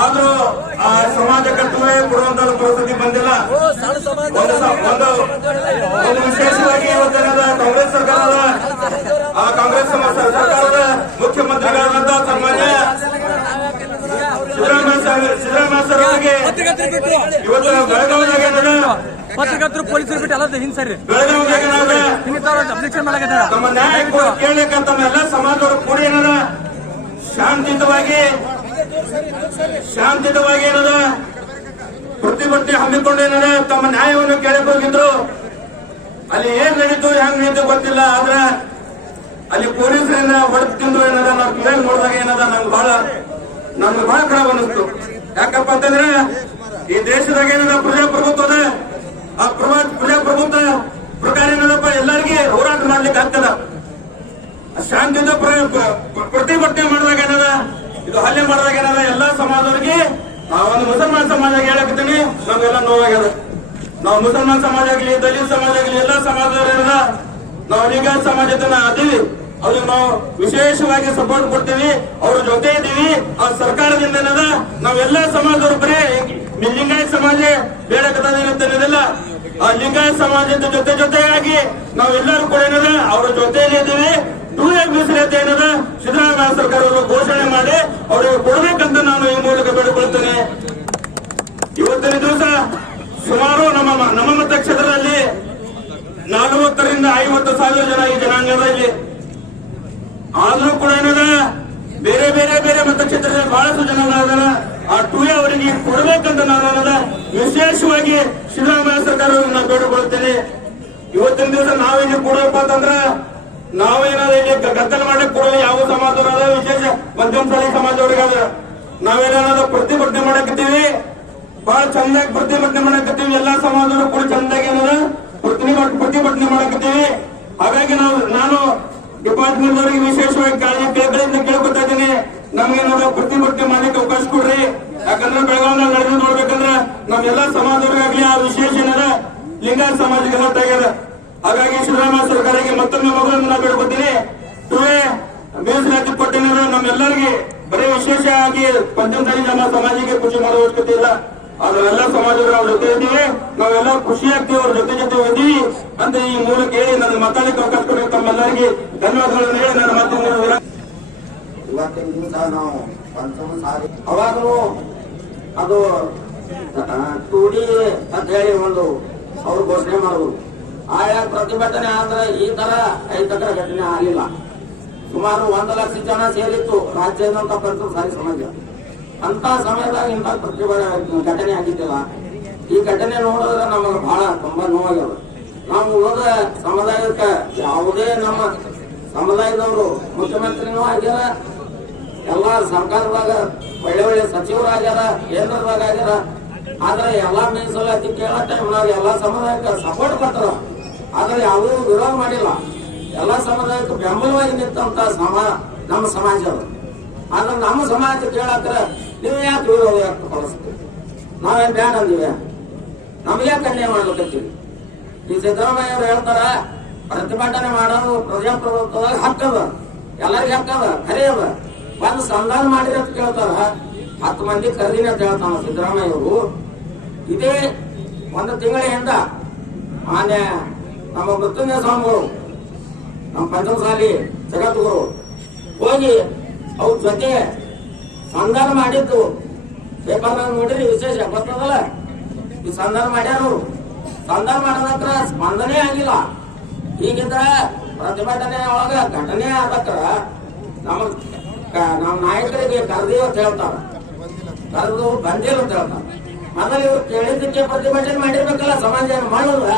ಆದ್ರೂ ಆ ಸಮಾಜ ಕಟ್ಟುವೆ ಕೊಡುವಂತ ಪರಿಸ್ಥಿತಿ ಬಂದಿಲ್ಲ. ಒಂದು ವಿಶೇಷವಾಗಿ ಇವತ್ತಿನ ಕಾಂಗ್ರೆಸ್ ಸರ್ಕಾರದ ಮುಖ್ಯಮಂತ್ರಿಗಳಾದಂತಹ ಸನ್ಮಾನ್ಯ ಸಿದ್ದರಾಮಯ್ಯ ಸರ್ ಅವರಿಗೆ ಇವತ್ತು ಬೆಳಗಾವಿದಾಗ ಪತ್ರಕರ್ತರು ಪೊಲೀಸರು ಬಿಟ್ಟು ಎಲ್ಲ ಹಿಂಸರಿ ನಮ್ಮ ನ್ಯಾಯ ಕೇಳಲಿಕ್ಕೆ ತಮ್ಮ ಎಲ್ಲ ಸಮಾಜದವರು ಕೂಡಿ ಏನದ ಶಾಂತಿಯುತವಾಗಿ ಏನದ ಪ್ರತಿಭಟನೆ ಹಮ್ಮಿಕೊಂಡು ಏನದ ತಮ್ಮ ನ್ಯಾಯವನ್ನು ಕೇಳಕ್ ಹೋಗಿದ್ರು. ಅಲ್ಲಿ ಏನ್ ನಡೀತು ಹೆಂಗ್ ನಡೀತು ಗೊತ್ತಿಲ್ಲ. ಆದ್ರೆ ಅಲ್ಲಿ ಪೊಲೀಸರಿಂದ ಹೊಡೆದು ತಿಂದ್ರು ಏನದ ನಾವು ಕಿವಿಯಾಗಿ ನೋಡಿದಾಗ ಏನದ ನಮ್ಗೆ ಬಹಳ ಖರಾಬ್ ಅನಿಸ್ತು. ಯಾಕಪ್ಪ ಅಂತಂದ್ರೆ ಈ ದೇಶದಾಗ ಏನದ ಪ್ರಜಾಪ್ರಭುತ್ವದ ಆ ಪ್ರಜಾಪ್ರಭುತ್ವ ಪ್ರಕಾರ ಏನದಪ್ಪ ಎಲ್ಲರಿಗೆ ಹೋರಾಟ ಮಾಡ್ಲಿಕ್ಕೆ ಆಗ್ತದ. ಶಾಂತಿಯುತ ಪ್ರತಿಭಟನೆ ಮಾಡಿದಾಗ ಏನದ ಇದು ಹಲ್ಲೆ ಮಾಡಿದಾಗ ಏನದ ಎಲ್ಲಾ ಸಮಾಜದವರಿಗೆ ಒಂದು ಮುಸಲ್ಮಾನ್ ಸಮಾಜ ಹೇಳಕತ್ತೀನಿ ನಮ್ಗೆಲ್ಲ ನೋವಾಗ್ಯದ. ನಾವು ಮುಸಲ್ಮಾನ್ ಸಮಾಜ ಆಗಲಿ ದಲಿತ ಸಮಾಜ ಆಗಲಿ ಎಲ್ಲಾ ಸಮಾಜದವರೇನದ ನಾವು ಲಿಂಗಾಯತ ಸಮಾಜದನ್ನ ಅದೀವಿ, ಅವ್ರಿಗೆ ನಾವು ವಿಶೇಷವಾಗಿ ಸಪೋರ್ಟ್ ಕೊಡ್ತೀವಿ, ಅವ್ರ ಜೊತೆ ಇದ್ದೀವಿ. ಆ ಸರ್ಕಾರದಿಂದ ಏನದ ನಾವೆಲ್ಲ ಸಮಾಜದವರು ಬರೀ ಲಿಂಗಾಯತ ಸಮಾಜ ಬೇಡಕತ್ತದಿಲ್ಲ, ಆ ಲಿಂಗಾಯತ ಸಮಾಜದ ಜೊತೆಯಾಗಿ ನಾವೆಲ್ಲರೂ ಕೂಡ ಏನದ ಅವ್ರ ಜೊತೆಯಲ್ಲಿ ಇದ್ದೀವಿ. 2A ಮೀಸಲಾತಿ ಏನದ ಸಿದ್ದರಾಮಯ್ಯ ಸರ್ಕಾರವರು ಘೋಷಣೆ ಮಾಡಿ ಅವರಿಗೆ ಕೊಡಬೇಕಂತ ನಾನು ಈ ಮೂಲಕ ಬೇಡಿಕೊಳ್ತೇನೆ. ಇವತ್ತಿನ ದಿವಸ ಸುಮಾರು ನಮ್ಮ ಮತಕ್ಷೇತ್ರದಲ್ಲಿ 40 ರಿಂದ 50 ಸಾವಿರ ಜನ ಈ ಜನಾಂಗದಲ್ಲಿ ಆದ್ರೂ ಕೂಡ ಏನದ ಬೇರೆ ಬೇರೆ ಬೇರೆ ಮತಕ್ಷೇತ್ರದಲ್ಲಿ ಬಹಳಷ್ಟು ಜನಗಳಾದ ಆ 2A ಅವರಿಗೆ ಕೊಡಬೇಕಂತ ನಾನು ಅನ್ನೋದ ವಿಶೇಷವಾಗಿ ಸಿದ್ದರಾಮಯ್ಯ ಸರ್ಕಾರವನ್ನು ನಾನು ಬೇಡಿಕೊಳ್ತೇನೆ. ಇವತ್ತಿನ ದಿವಸ ನಾವಿಲ್ಲಿ ಕೊಡಬೇಕು ಅಂತಂದ್ರ ನಾವೇನಾದ ಇಲ್ಲಿ ಗದ್ದಲ ಮಾಡಕ್ ಕೊಡಲ್ಲ. ಯಾವ ಸಮಾಜದವರಾದ ವಿಶೇಷ ಮಧ್ಯಮಶಾಲಿ ಸಮಾಜದವ್ರಿಗಾದ ನಾವೇನಾದ ಪ್ರತಿಭಟನೆ ಮಾಡಕತ್ತೀವಿ, ಬಹಳ ಚಂದಾಗಿ ಪ್ರತಿಭಟನೆ ಮಾಡಕತ್ತೀವಿ. ಎಲ್ಲಾ ಸಮಾಜದವರು ಕೂಡ ಚಂದಾಗಿ ಏನದ ಪ್ರತಿಭಟನೆ ಮಾಡಕತ್ತೀವಿ. ಹಾಗಾಗಿ ನಾನು ಡಿಪಾರ್ಟ್ಮೆಂಟ್ ಅವರಿಗೆ ವಿಶೇಷವಾಗಿ ಕಳೆಗಳಿಂದ ಕೇಳ್ಕೊತಾ ಇದ್ದೀನಿ, ನಮ್ಗೇನಾದ ಪ್ರತಿಭಟನೆ ಮಾಡ್ಲಿಕ್ಕೆ ಅವಕಾಶ ಕೊಡ್ರಿ. ಯಾಕಂದ್ರೆ ಬೆಳಗಾವಿನಾಗ ನಡೆದು ನೋಡ್ಬೇಕಂದ್ರೆ ನಮ್ಮೆಲ್ಲಾ ಸಮಾಜದವ್ರಿಗಾಗ್ಲಿ ಆ ವಿಶೇಷ ಏನದ ಲಿಂಗಾಯತ ಸಮಾಜಕ್ಕೆ ಹೊರಟಾಗ್ಯದ. ಹಾಗಾಗಿ ಸಿದ್ದರಾಮಯ್ಯ ಸರ್ಕಾರಕ್ಕೆ ಮತ್ತೊಮ್ಮೆ ಮಗಳನ್ನು ನಾ ಬೇಡ್ಕೊತೀನಿ. 2A ಮೀಸಲಾತಿ ಕೊಟ್ಟಿನ ನಮ್ಮೆಲ್ಲರಿಗೆ ಬರೀ ವಿಶೇಷ ಆಗಿ ಪಂಚಮಸಾಲಿ ಸಮಾಜಕ್ಕೆ ಖುಷಿ ಮಾಡೋ ಅವಶ್ಯಕತೆ ಇಲ್ಲ. ಆದ್ರೆ ಎಲ್ಲ ಸಮಾಜದವರು ಅವ್ರ ಜೊತೆ ಇದ್ದೀವಿ, ನಾವೆಲ್ಲ ಖುಷಿ ಆಗ್ತೀವಿ, ಅವ್ರ ಜೊತೆ ಇದ್ದೀವಿ ಅಂತ ಈ ಮೂಲಕ ಹೇಳಿ ನನ್ನ ಮಾತಾಡಲಿಕ್ಕೆ ಅವಕಾಶ ಕೊಡಿ. ತಮ್ಮೆಲ್ಲರಿಗೆ ಧನ್ಯವಾದಗಳನ್ನು ಹೇಳಿ ನನ್ನ ಮಾತಿನ ಇವತ್ತಿನ ದಿವಸ ನಾವು ಪಂಚಮಸಾಲಿ ಅವಾಗಲೂ ಅದು 2D ಅಂತ ಹೇಳಿ ಒಂದು ಅವ್ರು ಘೋಷಣೆ ಮಾಡುವುದು. ಆಯಾ ಪ್ರತಿಭಟನೆ ಆದ್ರೆ ಈ ತರ ಅಹಿತಕರ ಘಟನೆ ಆಗಲಿಲ್ಲ. ಸುಮಾರು 1 ಲಕ್ಷ ಜನ ಸೇರಿತ್ತು ರಾಜ್ಯದಂತ ಪಂಚಮಸಾಲಿ ಸಮಾಜ. ಅಂತ ಸಮಯದಾಗ ಇಂಥ ಘಟನೆ ಆಗಿದ್ದಿಲ್ಲ. ಈ ಘಟನೆ ನೋಡಿದ್ರೆ ನಮಗೆ ಬಹಳ ತುಂಬಾ ನೋವಾಗ್ಯದ. ನಾವು ಉಳಿದ ಸಮುದಾಯಕ್ಕೆ ಯಾವುದೇ ನಮ್ಮ ಸಮುದಾಯದವರು ಮುಖ್ಯಮಂತ್ರಿನೂ ಆಗ್ಯಾರ, ಎಲ್ಲಾ ಸರ್ಕಾರದಾಗ ಒಳ್ಳೆ ಸಚಿವರಾಗ್ಯಾರ, ಕೇಂದ್ರದಾಗ ಆಗ್ಯಾರ. ಆದ್ರೆ ಎಲ್ಲಾ ಮೀಸಲಾತಿ ಕೇಳೋ ಟೈಮ್ನಾಗ ಎಲ್ಲಾ ಸಮುದಾಯಕ್ಕೆ ಸಪೋರ್ಟ್ ಕೊಡ್ತಾರ. ಆದ್ರೆ ಯಾವುದೂ ವಿರೋಧ ಮಾಡಿಲ್ಲ. ಎಲ್ಲಾ ಸಮುದಾಯಕ್ಕೆ ಬೆಂಬಲವಾಗಿ ನಿಂತಂತ ನಮ್ಮ ಸಮಾಜ. ಆದ್ರೆ ನಮ್ಮ ಸಮಾಜ ಕೇಳಕ್ರ ನೀವು ಯಾಕೆ ವಿರೋಧ ವ್ಯಕ್ತಪಡಿಸ್ತೀವಿ? ನಾವೇನ್ ಬ್ಯಾಡ ಅಂದಿವೆ? ನಮ್ಗೆ ಕನ್ಯೆ ಮಾಡ್ಲಿಕ್ಕೀವಿ. ಈ ಸಿದ್ದರಾಮಯ್ಯ ಅವರು ಹೇಳ್ತಾರ ಪ್ರತಿಭಟನೆ ಮಾಡೋದು ಪ್ರಜಾಪ್ರಭುತ್ವದಾಗ ಹಕ್ಕದ, ಎಲ್ಲರಿಗೂ ಹಕ್ಕದ, ಖರೆ ಅದ. ಒಂದು ಸಂಧಾನ ಮಾಡಿರಿ ಅಂತ ಕೇಳ್ತಾರ, 10 ಮಂದಿ ಕರೆದಿನಿ ಅಂತ ಹೇಳ್ತಾನ ಸಿದ್ದರಾಮಯ್ಯ ಅವರು. ಇದೇ 1 ತಿಂಗಳ ಹಿಂದ ಮಾನ್ಯ ನಮ್ಮ ಮೃತ್ಯುಂಜಯ ಸ್ವಾಮಿಗಳು, ನಮ್ಮ ಪಂಚಮಸಾಲಿ ಜಗದ್ಗುರು ಹೋಗಿ ಅವ್ರ ಜೊತೆ ಸಂಧಾನ ಮಾಡಿದ್ದು ಪೇಪರ್ನಾಗ ನೋಡ್ರಿ, ವಿಶೇಷ ಗೊತ್ತದಲ್ಲ. ಈ ಸಂಧಾನ ಮಾಡ್ಯಾರು. ಸಂಧಾನ ಮಾಡಿದ ನಂತರ ಸ್ಪಂದನೆ ಆಗಿಲ್ಲ. ಈಗಿದ್ರ ಪ್ರತಿಭಟನೆ ಒಳಗ ಘಟನೆ ಆದಕ್ರ ನಮ್ಮ ನಾಯಕರಿಗೆ ಕರೆದಿವ ಅಂತ ಹೇಳ್ತಾರ, ಕರೆದು ಬಂದಿಲ್ಲ ಅಂತ ಹೇಳ್ತಾರ. ಮೊದಲು ಇವ್ರು ಕೇಳಿದ್ದಕ್ಕೆ ಪ್ರತಿಭಟನೆ ಮಾಡಿರ್ಬೇಕಲ್ಲ, ಸಮಾಜ ಮಾಡೋಲ್ಲ.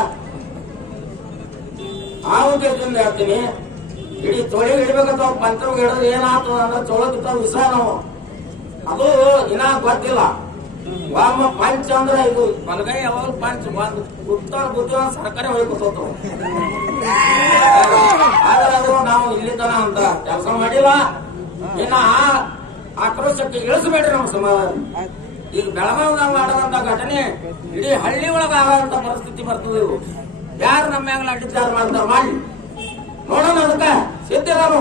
ಆ ಉದ್ದೇಶದಿಂದ ಹೇಳ್ತೀನಿ, ಇಡೀ ತೊಳಿಗೆ ಹಿಡ್ಬೇಕಂತ ಪಂಚರಿಗೆ ಹಿಡಿದ್ರೆ ಏನಾಗ್ತದ ಅಂದ್ರೆ ಚೋಳದಿತ್ತ ವಿಷ ನಾವು ಅದು ಇನ್ನ ಗೊತ್ತಿಲ್ಲ. ವಾಮ ಪಂಚ ಅಂದ್ರೆ ಇದು ಬಲಗೈ ಯಾವಾಗ ಪಂಚ ಉತ್ತರ ಬುದ್ಧಿ ಸರ್ಕಾರ ಹೋಗ್ಕೊತ. ಆದ್ರೆ ಅದು ನಾವು ಇಲ್ಲಿ ತನ ಅಂತ ಕೆಲಸ ಮಾಡಿಲ್ಲ. ಇನ್ನ ಆ ಆಕ್ರೋಶಕ್ಕೆ ಇಳಿಸಬೇಡ್ರಿ ನಮ್ಮ ಸಮಾಜ. ಈಗ ಬೆಳಗಾವಿದಾಗ ಮಾಡದಂತ ಘಟನೆ ಇಡೀ ಹಳ್ಳಿ ಒಳಗ ಆಗಂತ ಪರಿಸ್ಥಿತಿ ಬರ್ತದೆ. ಇವು ಯಾರು ನಮ್ಮ ಮ್ಯಾಗ ಅಡ್ಡಿಚಾರ ಮಾಡ್ತಾರ ಮಾಡಿ ನೋಡೋಣ, ಅದಕ್ಕೆ ಸಿದ್ಧ ನಾವು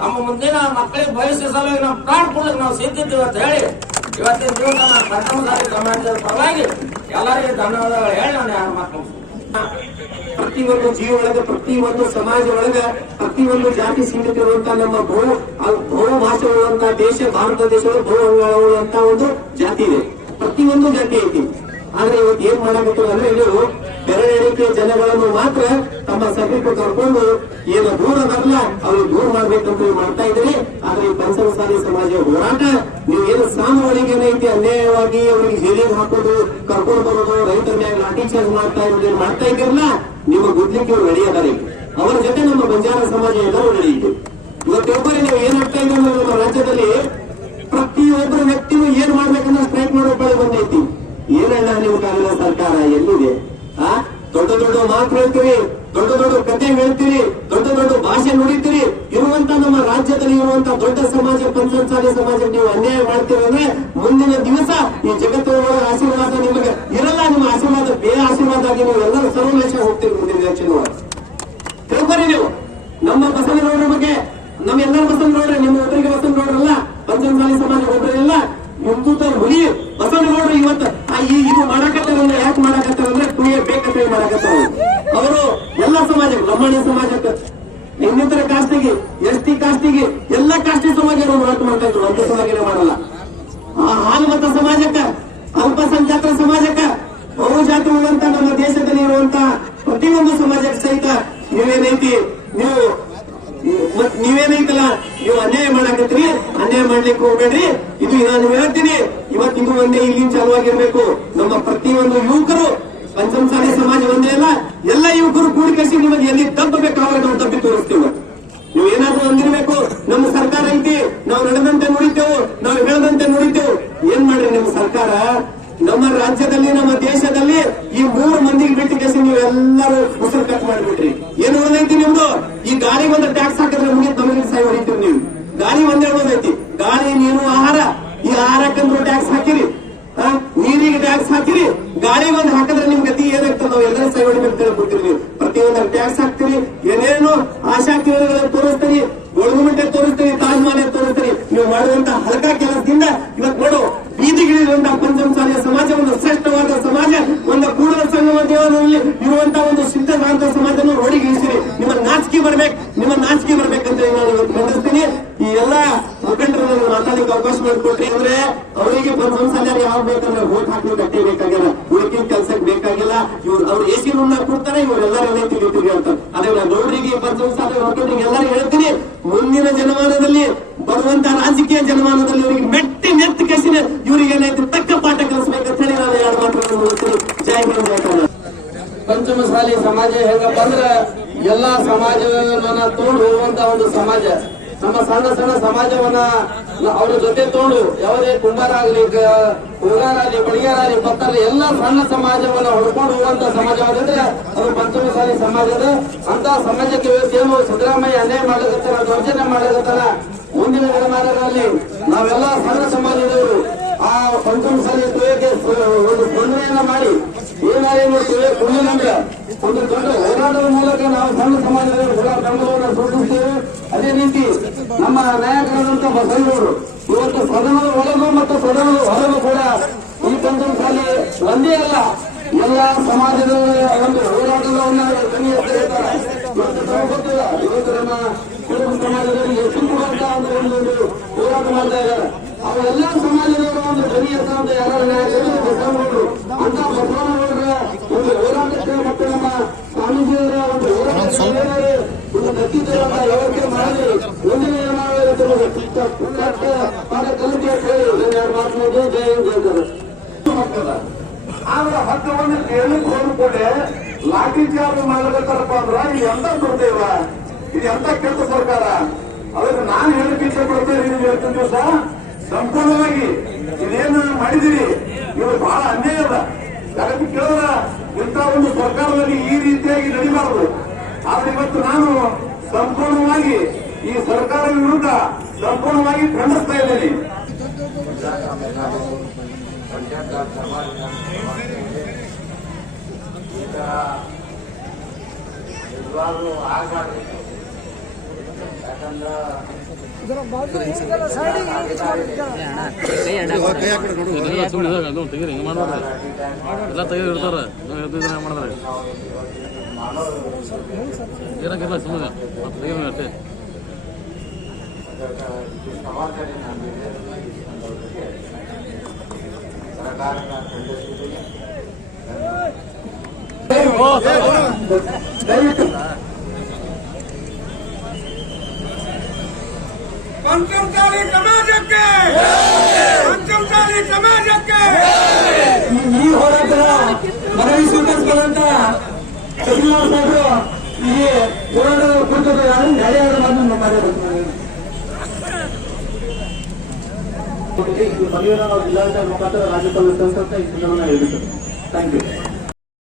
ನಮ್ಮ ಮುಂದಿನ ಮಕ್ಕಳಿಗೆ ಭವಿಷ್ಯ ಸಲುವಾಗಿ ನಾವು ಪ್ರಾಣ ಕೊಡೋದಕ್ಕೆ ನಾವು ಸಿದ್ಧಿದ್ದೀವಿ ಅಂತ ಹೇಳಿ ಇವತ್ತಿನ ದಿವಸ ನಾನು ಪ್ರಥಮ ಸಾರಿ ಸಮಾಜದ ಪರವಾಗಿ ಎಲ್ಲರಿಗೂ ಧನ್ಯವಾದಗಳು ಹೇಳಿ ನಾನು ಯಾರು ಮಾತು ಪ್ರತಿಯೊಂದು ಜೀವ ಒಳಗ ಪ್ರತಿಯೊಂದು ಸಮಾಜ ಒಳಗ ಪ್ರತಿಯೊಂದು ಜಾತಿ ಸೀಮಿತ ಇರುವಂತ ನಮ್ಮ ಬಹು ಭಾಷೆ ಉಳ್ಳಂತ ದೇಶ ಭಾರತ ದೇಶದ ಬಹು ಒಂದು ಜಾತಿ ಇದೆ. ಪ್ರತಿಯೊಂದು ಜಾತಿ ಐತಿ. ಆದ್ರೆ ಇವತ್ತು ಏನ್ ಮಾಡಬೇಕು ಅಂದ್ರೆ ನೀವು ಬೆರಳೆಣಿಕೆ ಜನಗಳನ್ನು ಮಾತ್ರ ತಮ್ಮ ಸಭೆಗೆ ಕರ್ಕೊಂಡು ಏನು ದೂರ ಬರಲ್ಲ ಅವ್ರಿಗೆ ದೂರ ಮಾಡ್ಬೇಕಂತ ನೀವು ಮಾಡ್ತಾ ಇದ್ದೀರಿ. ಆದ್ರೆ ಈ ಪಂಚಮಸಾಲಿ ಸಮಾಜ ಹೋರಾಟ ನೀವು ಏನು ಸಾಮೂಹಿಕ ಏನೈತಿ ಅನ್ಯಾಯವಾಗಿ ಅವರಿಗೆ ಜೈಲಿಗೆ ಹಾಕೋದು ಕರ್ಕೊಂಡು ಬರೋದು ರೈತರ ಮ್ಯಾಗ ಲಾಠಿ ಚಾರ್ಜ್ ಮಾಡ್ತಾ ಇರೋದು ಮಾಡ್ತಾ ಇದ್ದೀರಲ್ಲ ನಿಮ್ಮ ಗುಡ್ಲಿಕ್ಕೆ ಇವ್ರು ರೆಡಿ ಅದಾರೆ. ಅವರ ಜೊತೆ ನಮ್ಮ ಬಂಜಾರ ಸಮಾಜ ಎಲ್ಲರೂ ರೆಡಿ ಇದೆ. ಇವತ್ತೊಬ್ಬರೇ ನೀವು ಏನಾಗ್ತಾ ಇದೆ ನಮ್ಮ ರಾಜ್ಯದಲ್ಲಿ ಪ್ರತಿಯೊಬ್ಬರ ವ್ಯಕ್ತಿಗೂ ಏನ್ ಮಾಡ್ಬೇಕನ್ನ ಸ್ಟ್ರೈಕ್ ಮಾಡೋ ಬಳಿ ಬಂದೈತಿ. ಏನಣ್ಣ ನೀವು ಕಾಲಿನ ಸರ್ಕಾರ ಎಲ್ಲಿದೆ? ದೊಡ್ಡ ದೊಡ್ಡ ಮಾತು ಹೇಳ್ತೀರಿ, ದೊಡ್ಡ ದೊಡ್ಡ ಕತೆ ಹೇಳ್ತೀರಿ, ದೊಡ್ಡ ದೊಡ್ಡ ಭಾಷೆ ನುಡಿತೀರಿ. ಇರುವಂತ ನಮ್ಮ ರಾಜ್ಯದಲ್ಲಿ ಇರುವಂತ ದೊಡ್ಡ ಸಮಾಜ ಪಂಚಮಸಾಲಿ ಸಮಾಜಕ್ಕೆ ನೀವು ಅನ್ಯಾಯ ಮಾಡ್ತೀರಿ ಅಂದ್ರೆ ಮುಂದಿನ ದಿವಸ ಈ ಜಗತ್ತಿನ ಆಶೀರ್ವಾದ ನಿಮಗೆ ಇರಲ್ಲ. ನಿಮ್ಮ ಆಶೀರ್ವಾದ ಬೇರೆ ಆಶೀರ್ವಾದ ಆಗಿ ನೀವು ಎಲ್ಲರೂ ಸರ್ವನಾಶ ಹೋಗ್ತೀರಿ ಮುಂದಿನ ಎಲೆಕ್ಷನ್ ಒಳಗೆ. ತಿಳ್ಕೊರಿ ನೀವು. ನಮ್ಮ ಬಸವನಗೌಡರ ಬಗ್ಗೆ ನಮ್ಮೆಲ್ಲರ ಬಸವನಗೌಡ್ರೆ, ನಿಮ್ಮ ಒಬ್ಬರಿಗೆ ಬಸವನಗೌಡ್ರಲ್ಲ, ಪಂಚಮಸಾಲಿ ಸಮಾಜ ಒಬ್ಬರಿಲ್ಲ. ಹಿಂದೂತ ಹುಲಿ ಬಸವನಗೌಡರು ಇವತ್ತು ಇದು ಮಾಡಕತ್ತಾರ. ಯಾಕೆ ಮಾಡಕತ್ತಾರ ಅಂದ್ರೆ ಕುಣಿಯ ಬೇಕಂತ ಮಾಡಕತ್ತಾರ. ಅವರು ಎಲ್ಲ ಸಮಾಜಕ್ಕೆ, ಲಂಬಾಣಿ ಸಮಾಜಕ್ಕೆ, ಇನ್ನಿತರ ಕಾಸ್ಟಿಗೆ, ST ಕಾಸ್ಟಿಗೆ, ಎಲ್ಲ ಕಾಸ್ಟಿ ಸಮಾಜ ಹೋರಾಟ ಮಾಡ್ತಾ ಇದ್ರು. ಒಂದು ಸಮಾಜನೇ ಮಾಡಲ್ಲ. ಹಾಲುಮತ ಸಮಾಜಕ್ಕ, ಅಲ್ಪಸಂಖ್ಯಾತರ ಸಮಾಜಕ್ಕ, ಬಹುಜಾತಿ ಉಳ್ಳಂತ ನಮ್ಮ ದೇಶದಲ್ಲಿ ಇರುವಂತ ಪ್ರತಿಯೊಂದು ಸಮಾಜಕ್ಕೆ ಸಹಿತ ನೀವೇನೈತಿ ನೀವೇನೈತಲ್ಲ ನೀವು ಅನ್ಯಾಯ ಮಾಡಾಕತ್ರಿ. ಅನ್ಯಾಯ ಮಾಡ್ಲಿಕ್ಕೆ ಹೋಗ್ಬೇಡ್ರಿ. ಇದು ನಾನು ಹೇಳ್ತೀನಿ. ಇವತ್ತಿಗೂ ಒಂದೇ ಇಲ್ಲಿಂದ ಚಾಲುವಾಗಿರ್ಬೇಕು. ನಮ್ಮ ಪ್ರತಿಯೊಂದು ಯುವಕರು ಪಂಚಮಸಾಲಿ ಸಮಾಜ ಒಂದೇ ಅಲ್ಲ, ಎಲ್ಲ ಯುವಕರು ಕೂಡಿಕರಿಸಿ ನಿಮಗೆ ಎಲ್ಲಿ ತಪ್ಪಬೇಕಾದ್ರೆ ನಾವು ತಪ್ಪಿ ತೋರಿಸ್ತೀವಿ. ನೀವು ಏನಾದ್ರೂ ಅಂದಿರ್ಬೇಕು, ನಮ್ಮ ಸರ್ಕಾರ ಐತಿ, ನಾವು ನಡೆದಂತೆ ನುಡಿತೇವೆ, ನಾವು ಹೇಳದಂತೆ ನುಡಿತೇವೆ. ಏನ್ ಮಾಡ್ರಿ ನಿಮ್ಮ ಸರ್ಕಾರ? ನಮ್ಮ ರಾಜ್ಯದಲ್ಲಿ, ನಮ್ಮ ದೇಶದಲ್ಲಿ ಈ 3 ಮಂದಿಗೆ ಬಿಟ್ಟು ಕೇಸಿ ನೀವು ಎಲ್ಲರೂ ಉಸಿರು ಕಟ್ ಮಾಡಿಬಿಟ್ರಿ. ಏನು ಉಳಿದೈತಿ ನಿಮ್ದು? ಈ ಗಾಳಿ ಒಂದು ಟ್ಯಾಕ್ಸ್ ಹಾಕಿದ್ರೆ ಮುಗಿದು ನಮಗೆ ಸಾಯಿ ಹೊಡಿತೀವಿ ನೀವು. ಗಾಳಿ ಒಂದೇ ಉಳಿದೈತಿ. ಗಾಳಿ, ನೀರು, ಆಹಾರ. ಈ ಆಹಾರಕ್ಕಂದ್ರೂ ಟ್ಯಾಕ್ಸ್ ಹಾಕಿರಿ, ನೀರಿಗೆ ಟ್ಯಾಕ್ಸ್ ಹಾಕಿರಿ. ಗಾಳಿ ಒಂದು ಹಾಕಿದ್ರೆ ನಿಮ್ ಗತಿ ಏನಾಗ್ತದೆ? ನಾವು ಎಲ್ಲರೂ ಸಾಯಿ ಹೊಡಿಬೇಕು ಕೊಡ್ತೀರಿ. ನೀವು ಪ್ರತಿಯೊಂದು ಟ್ಯಾಕ್ಸ್ ಹಾಕ್ತೀರಿ. ಏನೇನು ಆಶಾ ಕೇಂದ್ರಗಳನ್ನು ತೋರಿಸ್ತೀರಿ, ಗೋಲ್ಗುಮಂಟೆ ತೋರಿಸ್ತೀರಿ, ತಾಜ್ ಮಹಲ್ ತೋರಿಸ್ತೀರಿ. ನೀವು ಮಾಡುವಂತ ಹಲಕ ಕೆಲಸದಿಂದ ಇವತ್ತು ನೋಡು ಬೀದಿಗಿಳಿರುವಂತಹ ಪಂಚಮಸಾಲಿಯ ಸಮಾಜ ಒಂದು ಶ್ರೇಷ್ಠವಾದ ಸಮಾಜ, ಒಂದು ಕೂಡಲ ಸಂಗಮ ದೇವರಲ್ಲಿ ಇರುವಂತಹ ಒಂದು ಸಿದ್ಧವಾದ ಸಮಾಜವನ್ನು ರೋಡಿಗೆ ಇಳಿಸಿರಿ. ನಿಮ್ಮ ನಾಚಿಕೆ ಬರ್ಬೇಕಂತ ನಾನು ಇವತ್ತು ಖಂಡಿಸ್ತೀನಿ. ಈ ಎಲ್ಲಾ ಮುಖಂಡರನ್ನು ಮಾತಾಡಲಿಕ್ಕೆ ಅವಕಾಶ ಮಾಡಿಕೊಟ್ರಿ ಅಂದ್ರೆ ಅವರಿಗೆ ಪಂಚಮಸಾಲಿಯರು ಯಾವ ಬೇಕಂದ್ರೆ ವೋಟ್ ಹಾಕ್ಲಿಕ್ಕೆ ಅಟ್ಟೆ ಬೇಕಾಗಿಲ್ಲ, ಉಳಿಕಿನ ಕೆಲಸಕ್ಕೆ ಬೇಕಾಗಿಲ್ಲ. ಅವ್ರು AC ರೂಮ್ ಕೊಡ್ತಾರೆ, ಇವರೆಲ್ಲರೂ ಏನೈತಿ ಹೇಳ್ತಾರೆ. ಅದೇ ಗೌಡರಿಗೆ, ಪಂಚಮಸಾಲಿ ಮಕ್ಕಳಿಗೆ ಎಲ್ಲರೂ ಹೇಳ್ತೀನಿ, ಮುಂದಿನ ಜನಮಾನದಲ್ಲಿ ಬರುವಂತ ರಾಜಕೀಯ ಜನಮಾನದಲ್ಲಿ ಇವರಿಗೆ ನೆತ್ತಿ ಕಸಿನ ಇವರಿಗೆ ಏನಾಯ್ತು ತಕ್ಕ ಪಾಠ ಕಲಿಸ್ಬೇಕಂತ ಹೇಳಿ ನಾನು 2 ಮಾತುಗಳನ್ನು ಮುಗಿಸ್ತೀನಿ. ಜೈ ಹಿಂದ್, ಜೈ ಕರ್ನಾಟಕ. ಪಂಚಮಸಾಲಿ ಸಮಾಜ ಹೇಗಪ್ಪ ಅಂದ್ರೆ ಎಲ್ಲಾ ಸಮಾಜವನ್ನ ತೋಡು ಹೋಗುವಂತ ಒಂದು ಸಮಾಜ. ನಮ್ಮ ಸಣ್ಣ ಸಣ್ಣ ಸಮಾಜವನ್ನ ಅವರ ಜೊತೆ ತೋಡು, ಯಾವುದೇ ಕುಂಬಾರ ಆಗ್ಲಿ, ಹೋಗಾರಾಗ್ಲಿ, ಬಡಿಗಾರಾಗ್ಲಿ, ಭಕ್ತರ ಎಲ್ಲ ಸಣ್ಣ ಸಮಾಜವನ್ನ ಹೊಡ್ಕೊಂಡು ಹೋಗುವಂತ ಸಮಾಜವಾದ್ರೆ ಅದು ಪಂಚಮಸಾಲಿ ಸಮಾಜದ. ಅಂತ ಸಮಾಜಕ್ಕೆ ಏನು ಸಿದ್ದರಾಮಯ್ಯ ಅನ್ಯಾಯ ಮಾಡಕತ್ತಾರ, ದೌರ್ಜನ್ಯ ಮಾಡಕತ್ತಾರ. ಮುಂದಿನ ದಿನಮಾನಗಳಲ್ಲಿ ನಾವೆಲ್ಲ ಸಣ್ಣ ಸಮಾಜದವರು ಆ ಪಂಚಮಸಾಲಿ ತುಳಿಯಕ್ಕೆ ಒಂದು ಸ್ಪಂದನೆಯನ್ನ ಮಾಡಿ ಏನಾರೇನು ತುಳಿಯಂದ್ರೆ ಒಂದು ದೊಡ್ಡ ಹೋರಾಟದ ಮೂಲಕ ನಾವು ಸಣ್ಣ ಸಮಾಜದಲ್ಲಿ ಹೋರಾಟವನ್ನು ಸೂಚಿಸ್ತೇವೆ. ಅದೇ ರೀತಿ ನಮ್ಮ ನಾಯಕರಾದಂತ ಬಸವನಗೌಡರು ಇವತ್ತು ಸದನದ ಒಳಗೂ ಮತ್ತು ಸದನದ ಹೊರಗೂ ಕೂಡ ಈ ಪಂಚಮಸಾಲಿ ಒಂದೇ ಅಲ್ಲ, ಎಲ್ಲ ಸಮಾಜದ ಒಂದು ಹೋರಾಟವನ್ನು ಧ್ವನಿ ಎತ್ತಿರ್ತಾರೆ. ಇವತ್ತು ನಮ್ಮ ಕುಟುಂಬ ಸಮಾಜದಲ್ಲಿ ಎಷ್ಟು ಕೊಡುವಂತ ಒಂದು ಹೋರಾಟ ಮಾಡ್ತಾ ಇದ್ದಾರೆ. ಅವೆಲ್ಲ ಸಮಾಜದವರ ಒಂದು ಧ್ವನಿ ಎತ್ತಂತ ಯಾರು ನಾಯಕರು ಬಸವನಗೌಡರು. ಅಂತ ಬಸವನಗೌಡರ ಒಂದು ಹೋರಾಟಕ್ಕೆ ಮತ್ತು ನಮ್ಮ ಸ್ವಾಮೀಜಿಯವರ ಒಂದು ಹೋರಾಟಕ್ಕೆ ಒಂದು ಗತಿದರಂತ ವ್ಯವಸ್ಥೆ ಮಾಡಿ ಮುಂದಿನ ಪಾಠ ಕಲಿಕೆ ಅಂತ ಹೇಳಿ 2 ಮಾತನಾಡಿ ಜೈ ಹಿಂದ್ ಹೇಳ್ತಾರೆ. ಆದ್ರೆ ಹಕ್ಕವನ್ನು ಕೇಳಲಿಕ್ಕೆ ಹೋದ್ಕೂಡೆ ಲಾಠಿ ಚಾರ್ಜ್ ಮಾಡ್ಲಕತ್ತಾರಪ್ಪ ಅಂದ್ರ ಇದು ಎಂತ ದುರ್ದೈವ, ಇದು ಎಂತ ಕೆಟ್ಟ ಸರ್ಕಾರ. ಅದಕ್ಕೆ ನಾನು ಹೇಳಕ್ಕೆ ಇಚ್ಛೆ ಪಡ್ತೇನೆ. ನೀವು ಹೇಳ್ತೀನಿ ದಿವಸ ಸಂಪೂರ್ಣವಾಗಿ ಇದೇನು ಮಾಡಿದಿರಿ ಇವರು ಬಹಳ ಅನ್ಯಾಯ ಅದ. ಯಾಕಂತ ಕೇಳಿದ್ರ ಇಂಥ ಒಂದು ಸರ್ಕಾರದಲ್ಲಿ ಈ ರೀತಿಯಾಗಿ ನಡಿಬಾರದು. ಆದ್ರೆ ಇವತ್ತು ನಾನು ಸಂಪೂರ್ಣವಾಗಿ ಈ ಸರ್ಕಾರದ ವಿರುದ್ಧ ಸಂಪೂರ್ಣವಾಗಿ ಖಂಡಿಸ್ತಾ ಇದ್ದೇನೆ. ನಿಜವಾಗ್ಲೂ ಆಗಬಾರ್ದು. ಯಾಕಂದ್ರೆ ತೆಗೀರಿ ಹಿಂಗೆ ಮಾಡ್ಬಾರ್ದು ಎಲ್ಲ ತೆಗೆದು ಇಡ್ತಾರೆ ಮಾಡಿದ್ರೆ ಏನಕ್ಕೆಲ್ಲ ಸುಮ್ಮನೆ ತೆಗೀರಿ ಅಷ್ಟೇ ಪಂಚಮಸಾಲಿ ಸಮಾಜಕ್ಕೆ ಪಂಚಮಸಾಲಿ ಸಮಾಜಕ್ಕೆ ಈ ಹೋರಾಟದ ಮನವಿ ಸ್ವೀಕರಿಸಿಕೊಂಡಂತ ತಮಿಳುನಾಡು ಸಾಹೇಬರು ಈ ಹೋರಾಟದ ಕುರಿತು ನಡೆಯಾದ ಮಾತನ್ನು ಮಾತಾಡಬೇಕು. ಜಿಲ್ಲಾಧಿಕಾರಿ ಮುಖಾಂತರ ರಾಜ್ಯಪಾಲ ಸಂಸತ್ತ ಈ ಸಂದರ್ಭವನ್ನು ಹೇಳಿದರು. Thank you.